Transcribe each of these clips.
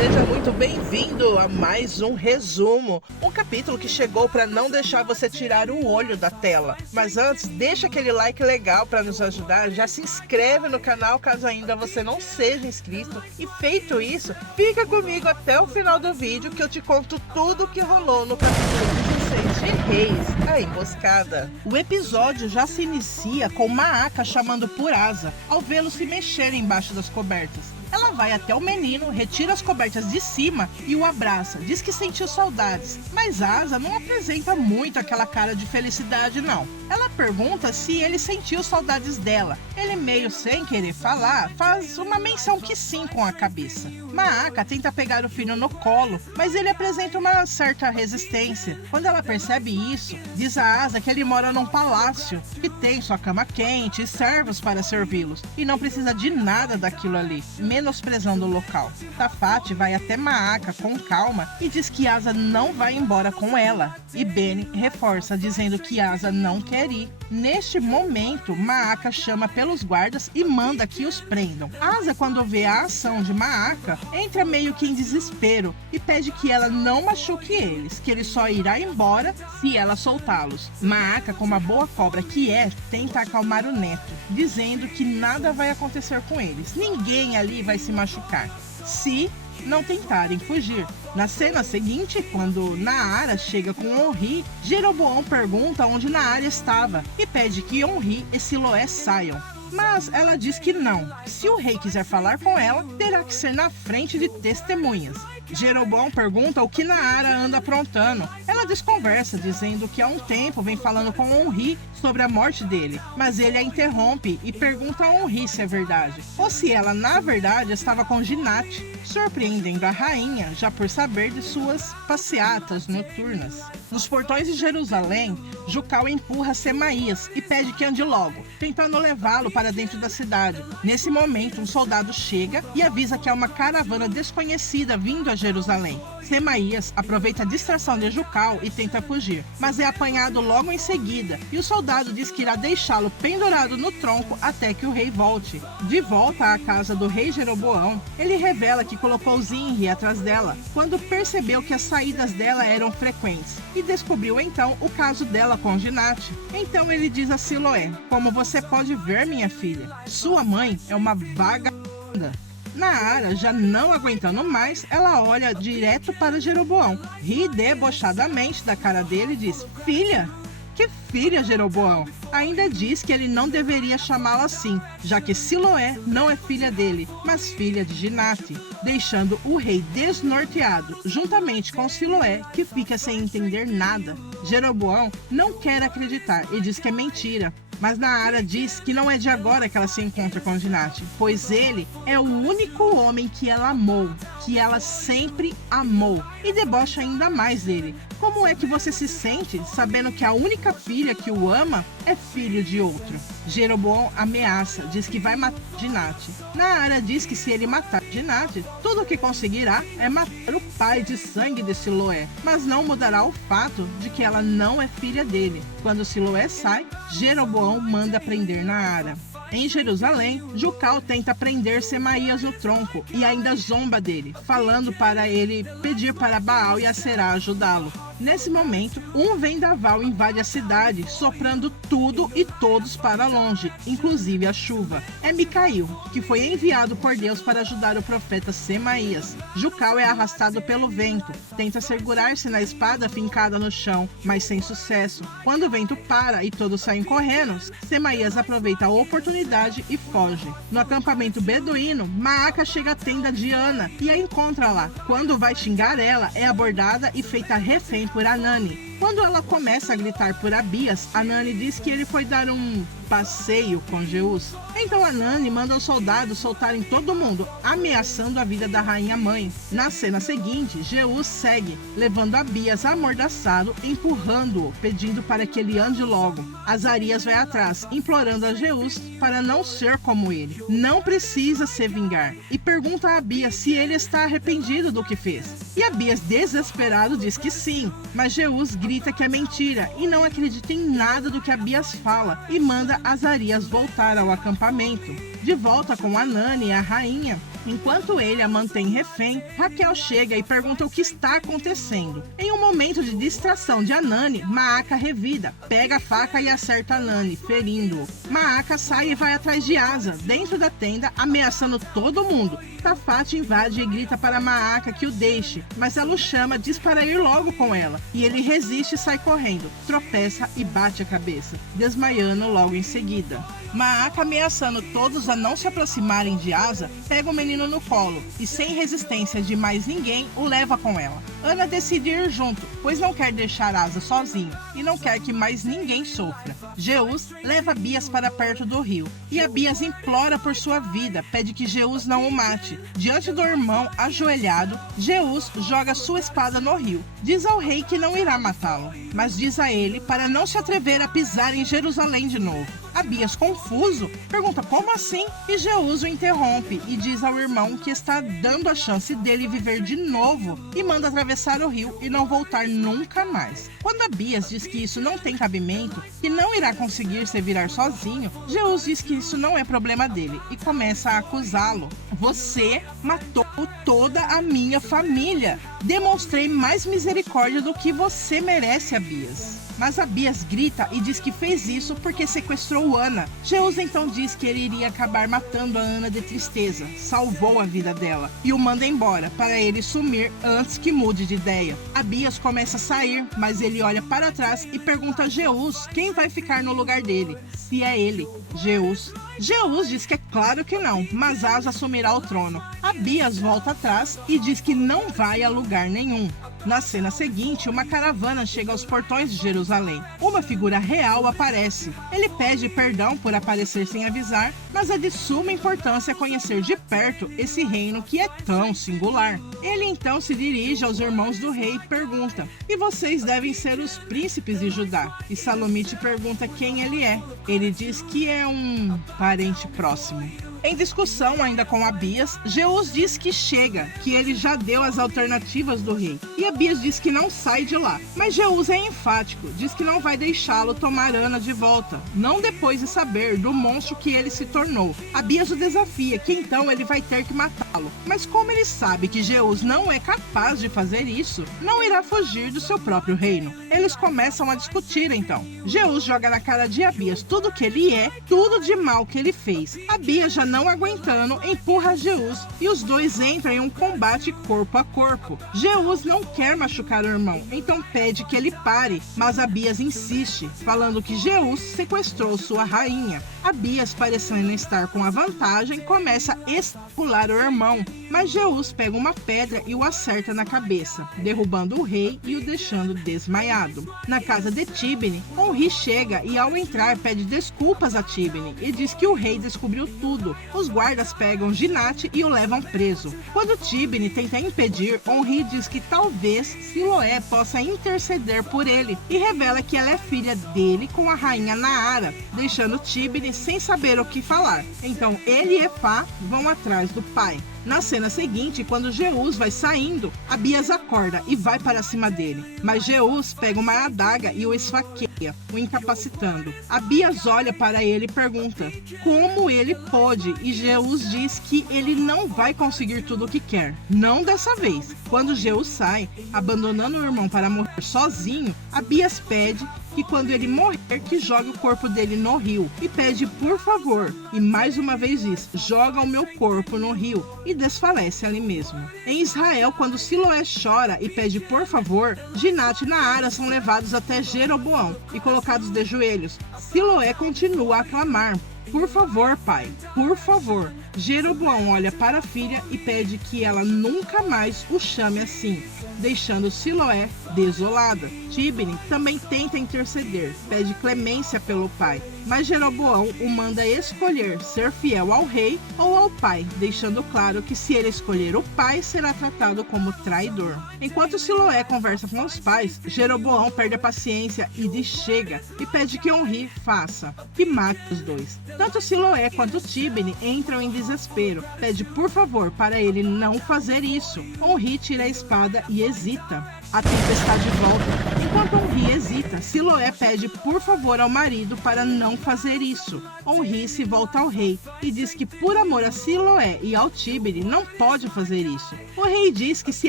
Seja muito bem-vindo a mais um resumo, um capítulo que chegou para não deixar você tirar o olho da tela. Mas antes, deixa aquele like legal para nos ajudar, já se inscreve no canal caso ainda você não seja inscrito. E feito isso, fica comigo até o final do vídeo que eu te conto tudo o que rolou no capítulo 16 de Reis, a emboscada. O episódio já se inicia com Maaka chamando por Asa, ao vê-lo se mexer embaixo das cobertas. Ela vai até o menino, retira as cobertas de cima e o abraça. Diz que sentiu saudades, mas Asa não apresenta muito aquela cara de felicidade não. Ela pergunta se ele sentiu saudades dela. Ele, meio sem querer falar, faz uma menção que sim com a cabeça. Maaka tenta pegar o filho no colo, mas ele apresenta uma certa resistência. Quando ela percebe isso, diz a Asa que ele mora num palácio, que tem sua cama quente e servos para servi-los, e não precisa de nada daquilo ali, menosprezando o local. Tafati vai até Maaka com calma e diz que Asa não vai embora com ela, e Bene reforça dizendo que Asa não quer ir. Neste momento, Maaka chama pelos guardas e manda que os prendam. Asa, quando vê a ação de Maaka, entra meio que em desespero e pede que ela não machuque eles, que ele só irá embora se ela soltá-los. Maaka, como a boa cobra que é, tenta acalmar o neto, dizendo que nada vai acontecer com eles, ninguém ali vai se machucar se não tentarem fugir. Na cena seguinte, quando Naara chega com Onri, Jeroboão pergunta onde Naara estava e pede que Onri e Siloé saiam. Mas ela diz que não. Se o rei quiser falar com ela, terá que ser na frente de testemunhas. Jeroboão pergunta o que Naara anda aprontando. Ela desconversa, dizendo que há um tempo vem falando com Onri sobre a morte dele, mas ele a interrompe e pergunta a Onri se é verdade, ou se ela na verdade estava com Ginate, surpreendendo a rainha já por saber de suas passeatas noturnas. Nos portões de Jerusalém, Jucal empurra Semaías e pede que ande logo, tentando levá-lo para dentro da cidade. Nesse momento, um soldado chega e avisa que há uma caravana desconhecida vindo a Jerusalém. Semaías aproveita a distração de Jucal e tenta fugir, mas é apanhado logo em seguida, e o soldado diz que irá deixá-lo pendurado no tronco até que o rei volte. De volta à casa do rei Jeroboão, ele revela que colocou Zinri atrás dela, quando percebeu que as saídas dela eram frequentes, e descobriu então o caso dela com Ginate. Então ele diz a Siloé: como você pode ver, minha filha, sua mãe é uma vagabunda. Naara, já não aguentando mais, ela olha direto para Jeroboão, ri debochadamente da cara dele e diz: filha? Que filha, Jeroboão? Ainda diz que ele não deveria chamá-la assim, já que Siloé não é filha dele, mas filha de Ginate, deixando o rei desnorteado, juntamente com Siloé, que fica sem entender nada. Jeroboão não quer acreditar e diz que é mentira, mas Naara diz que não é de agora que ela se encontra com Ginate, pois ele é o único homem que ela amou, que ela sempre amou, e debocha ainda mais dele. Como é que você se sente sabendo que a única filha que o ama é filho de outro? Jeroboão ameaça, diz que vai matar Ginate. Naara diz que se ele matar Ginate, tudo o que conseguirá é matar o pai de sangue de Siloé, mas não mudará o fato de que ela não é filha dele. Quando Siloé sai, Jeroboão manda prender Naara. Em Jerusalém, Jucal tenta prender Semaías no tronco e ainda zomba dele, falando para ele pedir para Baal e Aserá ajudá-lo. Nesse momento, um vendaval invade a cidade, soprando tudo e todos para longe, inclusive a chuva. É Micail, que foi enviado por Deus para ajudar o profeta Semaías. Jucal é arrastado pelo vento, tenta segurar-se na espada fincada no chão, mas sem sucesso. Quando o vento para e todos saem correndo, Semaías aproveita a oportunidade e foge. No acampamento beduíno, Maaka chega à tenda de Ana e a encontra lá. Quando vai xingar ela, é abordada e feita refém por Anani. Quando ela começa a gritar por Abias, Anani diz que ele foi dar um passeio com Jeús. Então Anani manda os soldados soltarem todo mundo, ameaçando a vida da rainha mãe. Na cena seguinte, Jeús segue, levando Abias amordaçado, empurrando-o, pedindo para que ele ande logo. Azarias vai atrás, implorando a Jeús para não ser como ele. Não precisa se vingar. E pergunta a Abias se ele está arrependido do que fez. E Abias, desesperado, diz que sim, mas Jeús grita grita que é mentira e não acredita em nada do que Abias fala e manda Azarias voltar ao acampamento. De volta com Anani e a rainha, enquanto ele a mantém refém, Raquel chega e pergunta o que está acontecendo. Em um momento de distração de Anani, Maaca revida, pega a faca e acerta Anani, ferindo-o. Maaca sai e vai atrás de Asa, dentro da tenda, ameaçando todo mundo. Tafate invade e grita para Maaca que o deixe, mas ela o chama, diz para ir logo com ela, e ele resiste e sai correndo, tropeça e bate a cabeça, desmaiando logo em seguida. Maaca, ameaçando todos a não se aproximarem de Asa, pega o menino no colo e, sem resistência de mais ninguém, o leva com ela. Ana decide ir junto, pois não quer deixar Asa sozinho e não quer que mais ninguém sofra. Jeus leva Abias para perto do rio e Abias implora por sua vida, pede que Jeus não o mate. Diante do irmão ajoelhado, Jeus joga sua espada no rio. Diz ao rei que não irá matá-lo, mas diz a ele para não se atrever a pisar em Jerusalém de novo. Abias, confuso, pergunta como assim? E Jeus o interrompe e diz ao irmão que está dando a chance dele viver de novo e manda atravessar o rio e não voltar nunca mais. Quando Abias diz que isso não tem cabimento, que não irá conseguir se virar sozinho, Jeus diz que isso não é problema dele e começa a acusá-lo. Você matou toda a minha família. Demonstrei mais misericórdia do que você merece, Abias. Mas Abias grita e diz que fez isso porque sequestrou Ana. Jeus então diz que ele iria acabar matando a Ana de tristeza, salvou a vida dela e o manda embora para ele sumir antes que mude de ideia. Abias começa a sair, mas ele olha para trás e pergunta a Jeus quem vai ficar no lugar dele, se é ele, Jeus. Jeus diz que é claro que não, mas Asa assumirá o trono. Abias volta atrás e diz que não vai a lugar nenhum. Na cena seguinte, uma caravana chega aos portões de Jerusalém. Uma figura real aparece. Ele pede perdão por aparecer sem avisar, mas é de suma importância conhecer de perto esse reino que é tão singular. Ele então se dirige aos irmãos do rei e pergunta: e vocês devem ser os príncipes de Judá? E Salomite pergunta quem ele é. Ele diz que é um parente próximo. Em discussão ainda com Abias, Jeus diz que chega, que ele já deu as alternativas do rei. E Abias diz que não sai de lá. Mas Jeus é enfático, diz que não vai deixá-lo tomar Ana de volta, não depois de saber do monstro que ele se tornou. Abias o desafia, que então ele vai ter que matá-lo. Mas como ele sabe que Jeus não é capaz de fazer isso, não irá fugir do seu próprio reino. Eles começam a discutir então. Jeus joga na cara de Abias tudo que ele é, tudo de mal que ele fez. Abias, já não aguentando, empurra Jeus e os dois entram em um combate corpo a corpo. Jeus não quer machucar o irmão, então pede que ele pare, mas Abias insiste, falando que Jeus sequestrou sua rainha. Abias, parecendo estar com a vantagem, começa a estrangular o irmão, mas Jeus pega uma pedra e o acerta na cabeça, derrubando o rei e o deixando desmaiado. Na casa de Tibni, Onri chega e ao entrar pede desculpas a Tibni e diz que o rei descobriu tudo. Os guardas pegam Ginate e o levam preso. Quando Tibni tenta impedir, Onri diz que talvez Siloé possa interceder por ele e revela que ela é filha dele com a rainha Naara, deixando Tibni sem saber o que falar. Então ele e Efá vão atrás do pai. Na cena seguinte, quando Jeus vai saindo, Abias acorda e vai para cima dele. Mas Jeus pega uma adaga e o esfaqueia, o incapacitando. Abias olha para ele e pergunta como ele pode, e Jeus diz que ele não vai conseguir tudo o que quer. Não dessa vez. Quando Jeus sai, abandonando o irmão para morrer sozinho, Abias pede que quando ele morrer, que jogue o corpo dele no rio e pede por favor, e mais uma vez diz, joga o meu corpo no rio, e desfalece ali mesmo. Em Israel, quando Siloé chora e pede por favor, Ginate e Naara são levados até Jeroboão e colocados de joelhos. Siloé continua a clamar, por favor, pai, por favor. Jeroboão olha para a filha e pede que ela nunca mais o chame assim, deixando Siloé desolada. Tibni também tenta interceder, pede clemência pelo pai, mas Jeroboão o manda escolher ser fiel ao rei ou ao pai, deixando claro que se ele escolher o pai, será tratado como traidor. Enquanto Siloé conversa com os pais, Jeroboão perde a paciência e diz chega, e pede que Onri faça, que mate os dois. Tanto Siloé quanto Tibni entram em desespero. Pede por favor para ele não fazer isso. Henri tira a espada e hesita. A tempestade volta. Enquanto Henri hesita, Siloé pede por favor ao marido para não fazer isso. Henri se volta ao rei e diz que por amor a Siloé e ao Tíberi não pode fazer isso. O rei diz que se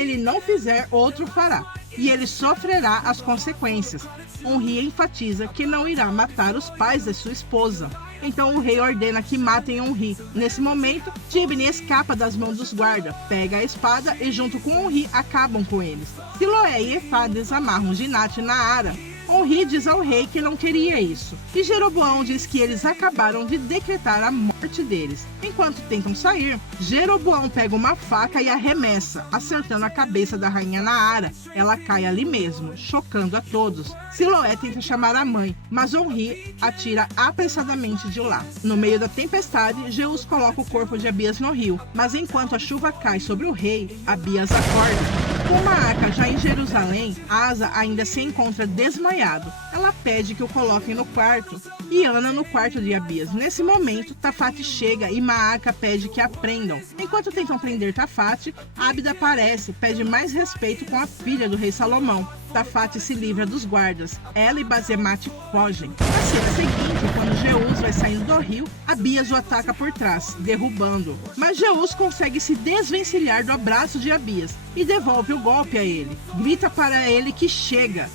ele não fizer, outro fará, e ele sofrerá as consequências. Henri enfatiza que não irá matar os pais de sua esposa. Então o rei ordena que matem Henri. Nesse momento, Tíberi escapa das mãos dos guardas, pega a espada e junto com Henri acabam com eles. Siloé e Efá desamarram Ginate na Ara. Henri diz ao rei que não queria isso, e Jeroboão diz que eles acabaram de decretar a morte deles. Enquanto tentam sair, Jeroboão pega uma faca e arremessa, acertando a cabeça da rainha Naara. Ela cai ali mesmo, chocando a todos. Siloé tenta chamar a mãe, mas Henri atira apressadamente de lá. No meio da tempestade, Jeús coloca o corpo de Abias no rio, mas enquanto a chuva cai sobre o rei, Abias acorda. Com Maaca já em Jerusalém, Asa ainda se encontra desmaiado. Ela pede que o coloquem no quarto e Ana no quarto de Abias. Nesse momento, Tafate chega e Maaca pede que a prendam. Enquanto tentam prender Tafate, Ábida aparece, pede mais respeito com a filha do rei Salomão. Tafate se livra dos guardas. Ela e Bazemate fogem. Na cena seguinte, quando Jeús vai saindo do rio, Abias o ataca por trás, derrubando-o. Mas Jeús consegue se desvencilhar do abraço de Abias e devolve o golpe a ele. Grita para ele que chega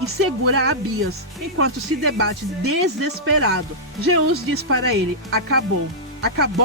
e segura Abias, enquanto se debate desesperado. Jeús diz para ele: acabou,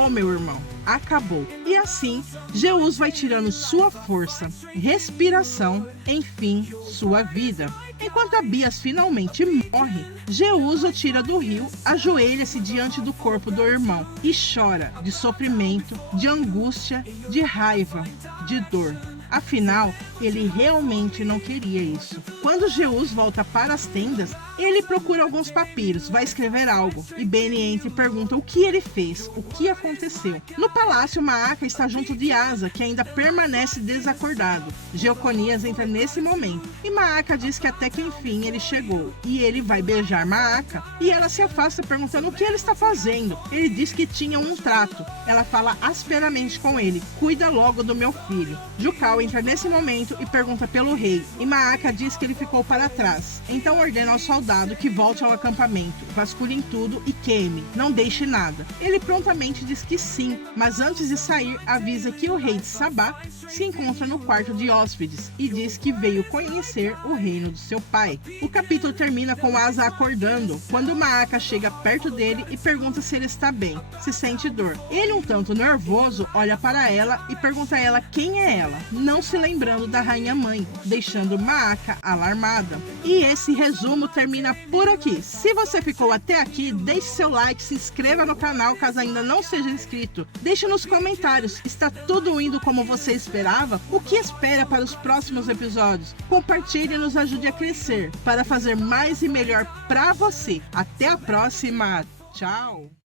meu irmão, acabou. E assim, Jeús vai tirando sua força, respiração, enfim, sua vida. Enquanto Abias finalmente morre, Jeús o tira do rio, ajoelha-se diante do corpo do irmão e chora de sofrimento, de angústia, de raiva, de dor. Afinal, ele realmente não queria isso. Quando Jeús volta para as tendas, ele procura alguns papiros, vai escrever algo, e Beni entra e pergunta o que ele fez, o que aconteceu. No palácio, Maaca está junto de Asa, que ainda permanece desacordado. Jeconias entra nesse momento, e Maaca diz que até que enfim ele chegou, e ele vai beijar Maaca, e ela se afasta perguntando o que ele está fazendo. Ele diz que tinha um trato. Ela fala asperamente com ele: cuida logo do meu filho. Jucal entra nesse momento e pergunta pelo rei, e Maaca diz que ele ficou para trás. Então ordena ao soldado que volte ao acampamento, vasculhem tudo e queime, não deixe nada. Ele prontamente diz que sim, mas antes de sair avisa que o rei de Sabá se encontra no quarto de hóspedes e diz que veio conhecer o reino do seu pai. O capítulo termina com Asa acordando, quando Maaca chega perto dele e pergunta se ele está bem, se sente dor. Ele, um tanto nervoso, olha para ela e pergunta a ela quem é ela, não se lembrando da rainha mãe, deixando Maaca alarmada. E esse resumo termina por aqui. Se você ficou até aqui, deixe seu like, se inscreva no canal caso ainda não seja inscrito. Deixe nos comentários, está tudo indo como você esperava? O que espera para os próximos episódios? Compartilhe e nos ajude a crescer, para fazer mais e melhor para você. Até a próxima. Tchau!